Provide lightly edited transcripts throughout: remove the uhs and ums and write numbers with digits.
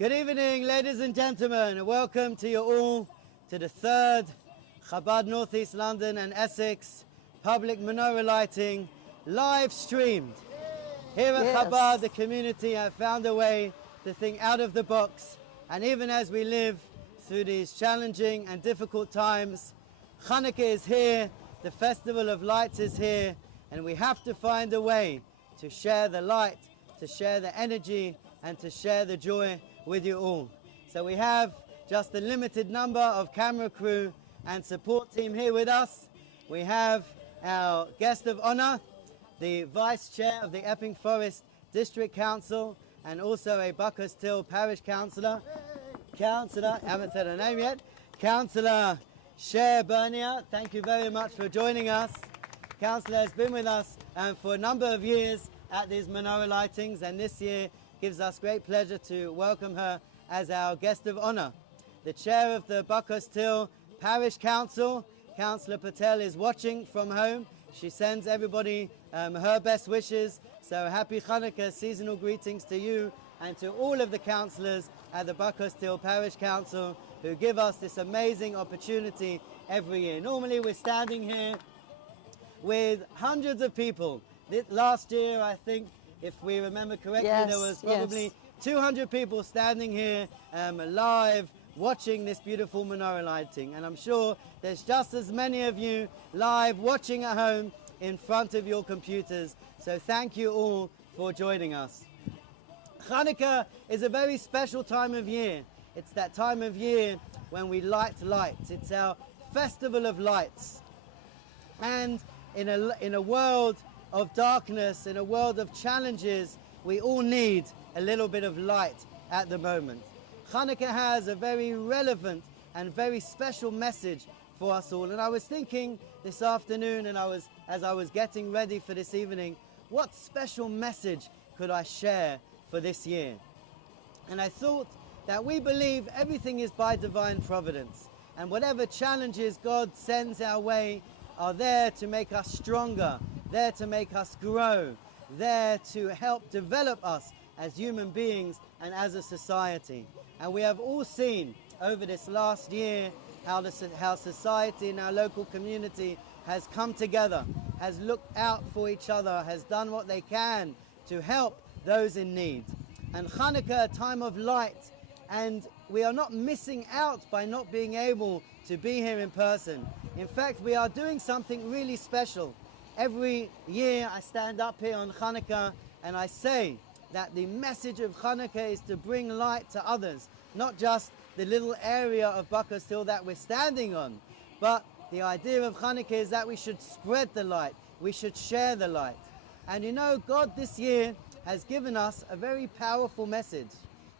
Good evening, ladies and gentlemen, and welcome to you all to the third Chabad North East London and Essex public menorah lighting live streamed. Here at Chabad, the community have found a way to think out of the box, and even as we live through these challenging and difficult times, Hanukkah is here, the Festival of Lights is here, and we have to find a way to share the light, to share the energy, and to share the joy with you all. So we have just a limited number of camera crew and support team here with us. We have our guest of honor, the Vice Chair of the Epping Forest District Council and also a Buckhurst Hill Parish Councillor. Councillor, I haven't said her name yet, Councillor Cher Bernier, thank you very much for joining us. Councillor has been with us for a number of years at these menorah lightings, and this year gives us great pleasure to welcome her as our guest of honor. The chair of the Buckhurst Hill Parish Council, Councillor Patel, is watching from home. She sends everybody her best wishes. So happy Hanukkah, seasonal greetings to you and to all of the councillors at the Buckhurst Hill Parish Council who give us this amazing opportunity every year. Normally we're standing here with hundreds of people. Last year, I think, if we remember correctly, there was probably 200 people standing here live watching this beautiful menorah lighting. And I'm sure there's just as many of you live watching at home in front of your computers. So thank you all for joining us. Hanukkah is a very special time of year. It's that time of year when we light lights. It's our festival of lights. And in a world of darkness, in a world of challenges, we all need a little bit of light at the moment. Hanukkah has a very relevant and very special message for us all. And I was thinking this afternoon, and as I was getting ready for this evening, what special message could I share for this year? And I thought that we believe everything is by divine providence, and whatever challenges God sends our way are there to make us stronger, there to make us grow, there to help develop us as human beings and as a society. And we have all seen over this last year how society in our local community has come together, has looked out for each other, has done what they can to help those in need. And Hanukkah, a time of light, and we are not missing out by not being able to be here in person. In fact, we are doing something really special. Every year I stand up here on Hanukkah and I say that the message of Hanukkah is to bring light to others, not just the little area of Buckhurst Hill that we're standing on, but the idea of Hanukkah is that we should spread the light, we should share the light. And you know, God this year has given us a very powerful message.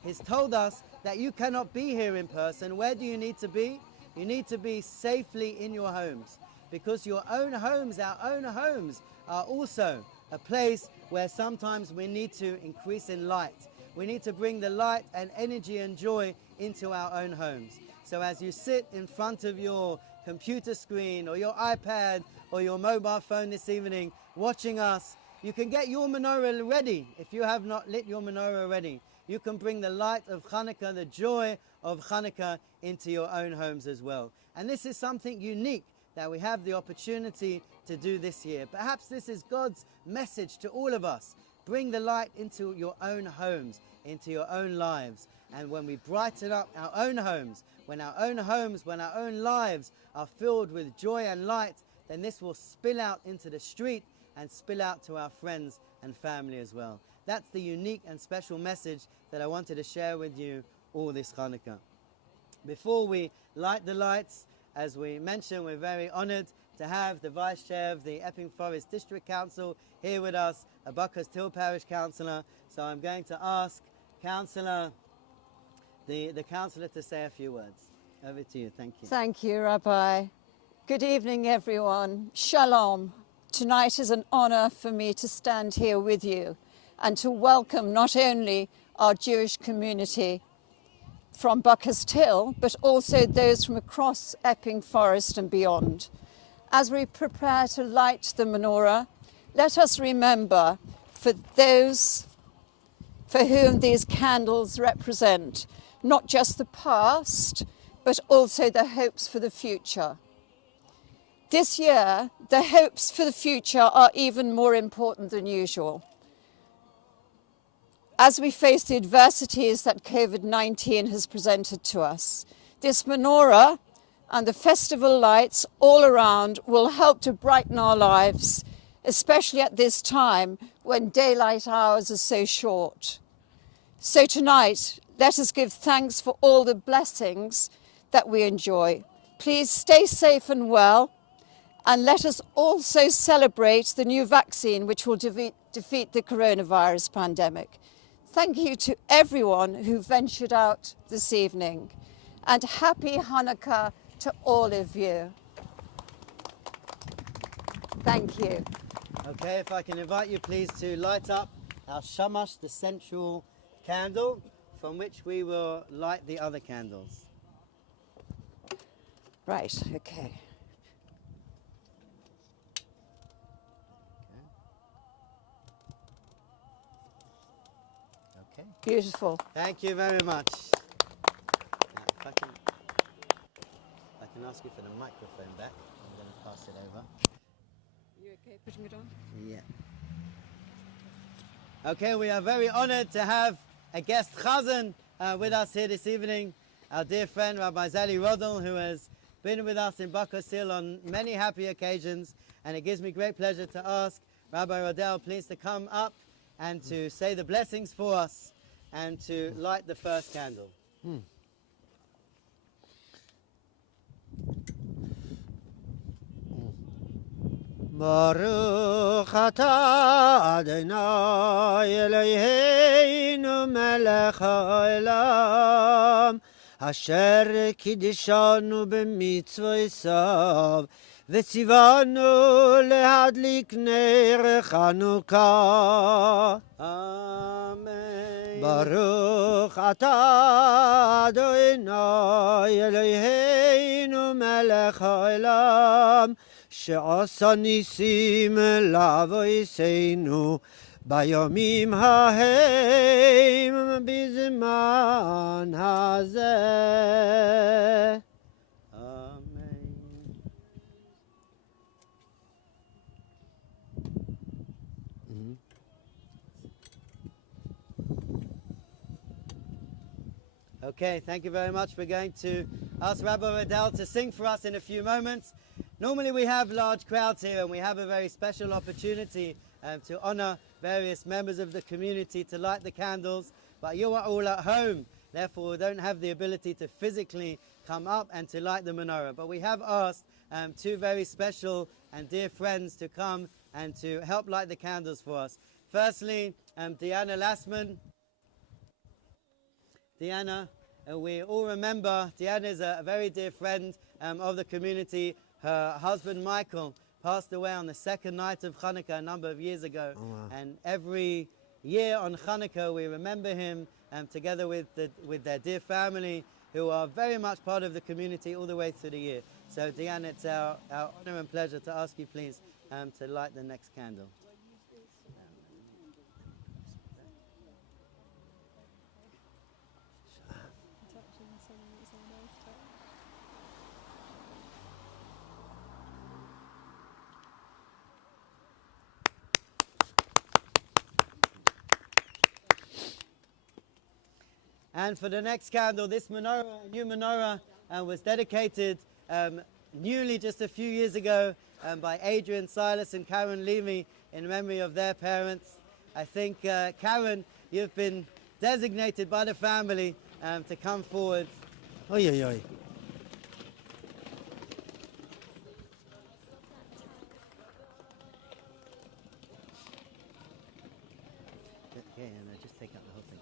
He's told us that you cannot be here in person. Where do you need to be? You need to be safely in your homes, because your own homes, our own homes, are also a place where sometimes we need to increase in light. We need to bring the light and energy and joy into our own homes. So as you sit in front of your computer screen or your iPad or your mobile phone this evening watching us, you can get your menorah ready. If you have not lit your menorah already, you can bring the light of Hanukkah, the joy of Hanukkah, into your own homes as well. And this is something unique that we have the opportunity to do this year. Perhaps this is God's message to all of us. Bring the light into your own homes, into your own lives. And when we brighten up our own homes, when our own lives are filled with joy and light, then this will spill out into the street and spill out to our friends and family as well. That's the unique and special message that I wanted to share with you all this Hanukkah. Before we light the lights, as we mentioned, we're very honoured to have the Vice Chair of the Epping Forest District Council here with us, a Buckhurst Hill Parish Councillor. So I'm going to ask Councillor, the Councillor, to say a few words. Over to you. Thank you. Thank you, Rabbi. Good evening, everyone. Shalom. Tonight is an honour for me to stand here with you and to welcome not only our Jewish community from Buckhurst Hill, but also those from across Epping Forest and beyond. As we prepare to light the menorah, let us remember for those for whom these candles represent not just the past, but also the hopes for the future. This year, the hopes for the future are even more important than usual. As we face the adversities that COVID-19 has presented to us, this menorah and the festival lights all around will help to brighten our lives, especially at this time when daylight hours are so short. So tonight, let us give thanks for all the blessings that we enjoy. Please stay safe and well, and let us also celebrate the new vaccine which will defeat the coronavirus pandemic. Thank you to everyone who ventured out this evening, and happy Hanukkah to all of you. Thank you. Okay, if I can invite you please to light up our shamash, the central candle, from which we will light the other candles. Right, okay. Okay. Beautiful. Thank you very much. If I can ask you for the microphone back, I'm going to pass it over. You okay putting it on? Yeah. Okay, we are very honored to have a guest chazan with us here this evening, our dear friend Rabbi Zali Rodel, who has been with us in Buckhurst on many happy occasions, and it gives me great pleasure to ask Rabbi Rodel please to come up and to say the blessings for us and to light the first candle. Baruch atah Adonai Eloheinu melech haolam asher kiddushanu b'mitzvosav v'tzivanu lehadlik ner Chanukah. Amen. Baruch atah Adonai Eloheinu melech haolam שעשה ניסים לאבותינו בימים ההם בזמן הזה. Amen. Okay, thank you very much. We're going to ask Rabbi Rodel to sing for us in a few moments. Normally we have large crowds here and we have a very special opportunity to honor various members of the community to light the candles, but you are all at home, therefore we don't have the ability to physically come up and to light the menorah. But we have asked two very special and dear friends to come and to help light the candles for us. Firstly, Diana Lassman. Diana, we all remember, Diana is a very dear friend of the community. Her husband Michael passed away on the second night of Hanukkah a number of years ago. Oh, wow. And every year on Hanukkah we remember him together with their dear family, who are very much part of the community all the way through the year. So Diana, it's our honor and pleasure to ask you please to light the next candle. And for the next candle, this menorah, new menorah, was dedicated newly just a few years ago by Adrian Silas and Karen Levy in memory of their parents. I think, Karen, you've been designated by the family to come forward. Oy, oy, oy. Okay, and just take out the whole thing.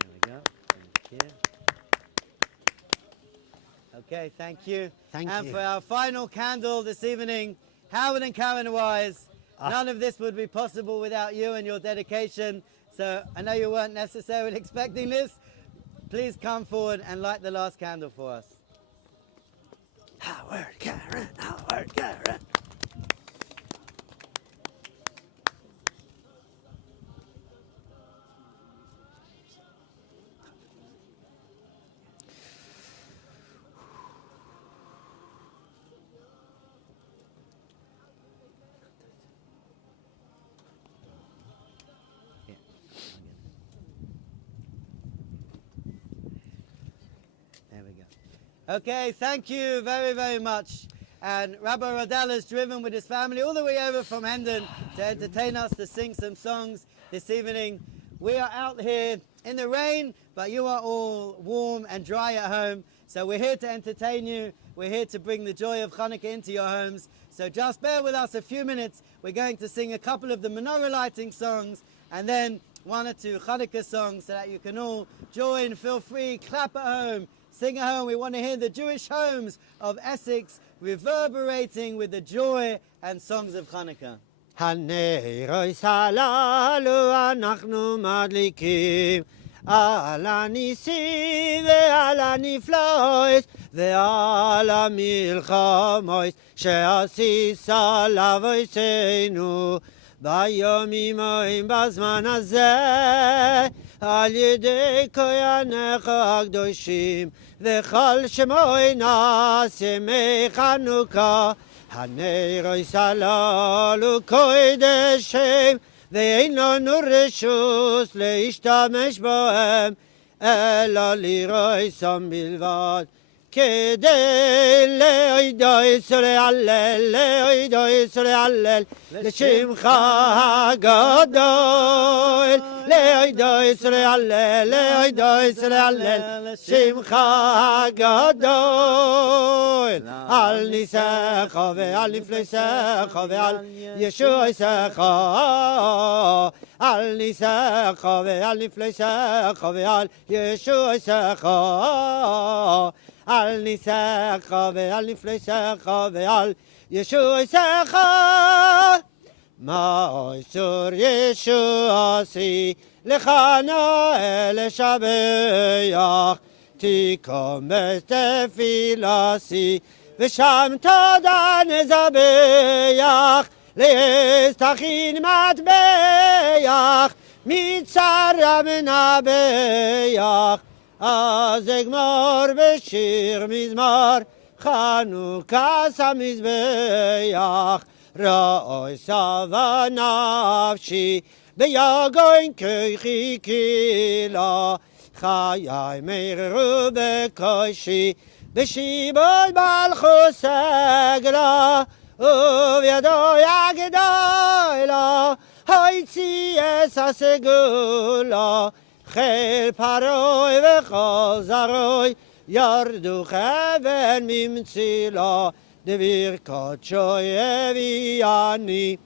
There we go. Thank you. Okay, thank you. Thank and you. for our final candle this evening, Howard and Karen Wise, none of this would be possible without you and your dedication. So I know you weren't necessarily expecting this. Please come forward and light the last candle for us. Howard, Karen, Howard, Karen. There we go. Okay, thank you very, very much. And Rabbi Radal has driven with his family all the way over from Hendon to entertain us, to sing some songs this evening. We are out here in the rain, but you are all warm and dry at home. So we're here to entertain you. We're here to bring the joy of Hanukkah into your homes. So just bear with us a few minutes. We're going to sing a couple of the menorah lighting songs and then one or two Hanukkah songs so that you can all join. Feel free, clap at home, sing at home. We want to hear the Jewish homes of Essex reverberating with the joy and songs of Hanukkah. הנרות הללו אנחנו מדליקים על הניסים ועל הנפלאות ועל המלחמות שעשית לאבותינו בימים ההם בזמן הזה על ידי כהניך הקדושים וכל שמוי נעשה מחנוכה הנרות הללו קודשים ואין לנו רשות להשתמש בהם אלא לרועסם בלבד כדי להידייס ולהלל לשמך הגדול להידייס ולהלל לשמך הגדול על ניסך ועל נפלסך ועל ישועסך על ניסך ועל נפלסך ועל ישועסך על ניסך ועל נפלסך ועל ישועסך מה אסור ישוע עשי לך נאה לשבח תקום בתפילתי ושם תודה נזבח להסתכין מטבח מצרה מנבח אז אגמור בשיר מזמור חנוכת המזבח ראוי סבה נפשי ביגון כוחי קהילה חיי מררו בקושי בשיבוד מלכות סגלה ובידו יגדלה הוציא את הסגולה חיל פרוי וכל זרוי ירדו חבן ממצילו דביר קודשוי הביאני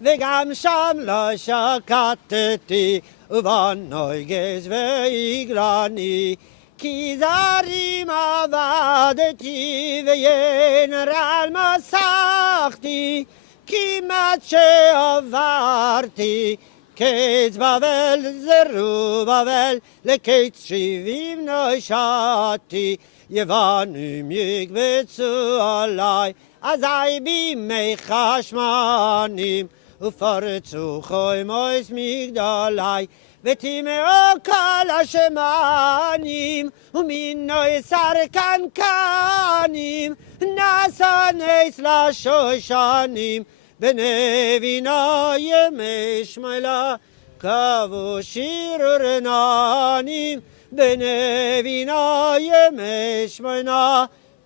וגם שם לא שקטתי ובנוי גז והגלני כי זרים עבדתי וינרל מסכתי כמעט שעברתי קץ בבל זרובבל לקץ 70 נשאתי יוונים יקבצו עלי אזי בימי חשמנים ופרצו חומוס מגדלי וטימאו כל השמנים ומינוי סרקן קנים נעשה נס לשושנים בנבינה ימי שמלה קבו שיר ורננים בנבינה ימי שמלה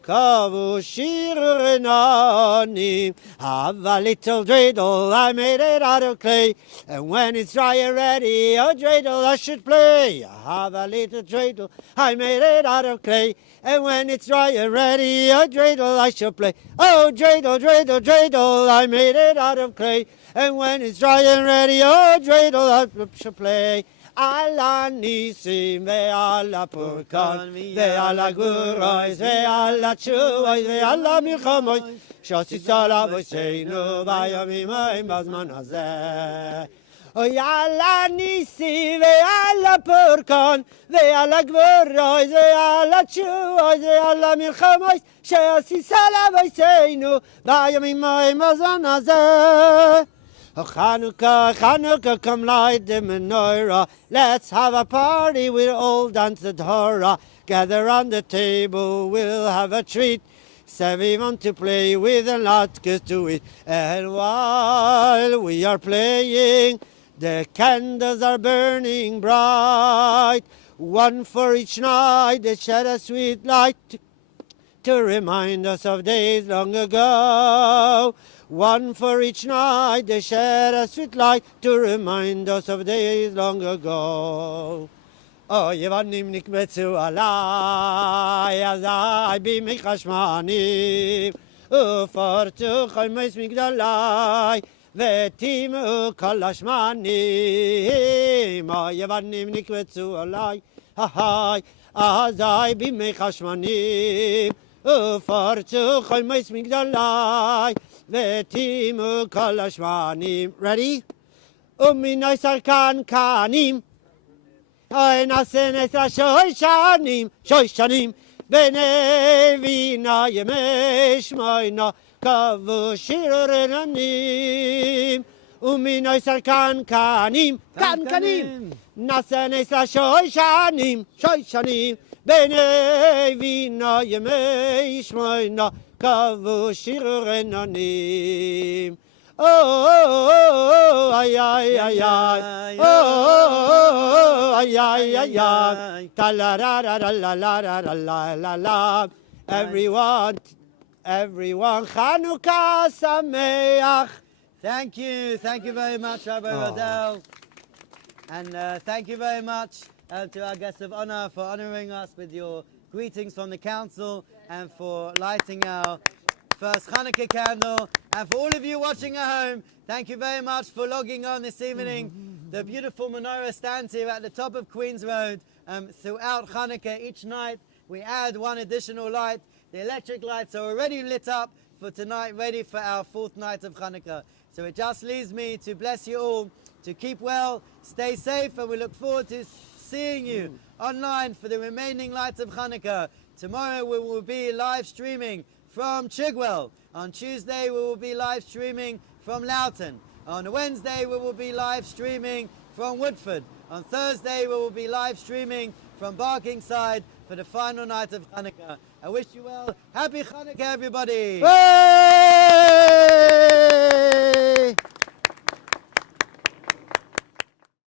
קבו שיר ורננים Have a little dreidel, I made it out of clay and when it's dry and ready a dreidel I should play Have a little dreidel, I made it out of clay and when it's dry and ready a dreidel I shall play Oh dreidel, dreidel, dreidel, I made it out of clay and when it's dry and ready a dreidel I shall play על הניסים ועל הפורקן ועל הגבורות ועל התשובות ועל המלחמות שעשית לאבותינו בימים ההם בזמן הזה אוי על הניסים ועל הפורקן ועל הגבורות ועל התשובות ועל המלחמות שעשית לאבותינו בימים ההם בזמן הזה Hanukkah, Hanukkah, come light the menorah. Let's have a party, we'll all dance the Torah. Gather round the table, we'll have a treat. Say we want to play with and latkes to it. And while we are playing, the candles are burning bright. One for each night that shed a sweet light to remind us of days long ago. One for each night they shed a sweet light to remind us of days long ago. Oh, Yevanim nikbetzu alai, azai b'michashmanim, ufartu chaymes migdalai, vetimu kol hashmanim. Oh, Yevanim nikbetzu alai, ahai, azai b'michashmanim, ufartu chaymes migdalai, vetimu kol hashmanim. Ready? Uminay sarkan kanim. Ay nasen esra shoyshanim, shoyshanim, benevina yemesh moina, kavu shirenanim, uminay sarkan kanim, kanim, nasen esra shoyshanim, shoyshanim, benevina yemesh moina, kavu shirenanim. Oh, oh, oh, ay, ay, ay, ay. Oh, oh, ay, ay, ay, ay. Ta la la la la la la la la la la. Everyone, Chanukah Sameach. Thank you very much, Rabbi Rodel. And thank you very much to our guests of honor for honoring us with your greetings from the council and for lighting our first Hanukkah candle. And for all of you watching at home, thank you very much for logging on this evening. The beautiful menorah stands here at the top of Queen's Road throughout Hanukkah. Each night we add one additional light. The electric lights are already lit up for tonight, ready for our fourth night of Hanukkah. So it just leaves me to bless you all, to keep well, stay safe, and we look forward to seeing you online for the remaining lights of Hanukkah. Tomorrow we will be live streaming from Chigwell. On Tuesday we will be live streaming from Loughton. On Wednesday we will be live streaming from Woodford. On Thursday we will be live streaming from Barkingside for the final night of Hanukkah. I wish you well. Happy Hanukkah, everybody! Hey!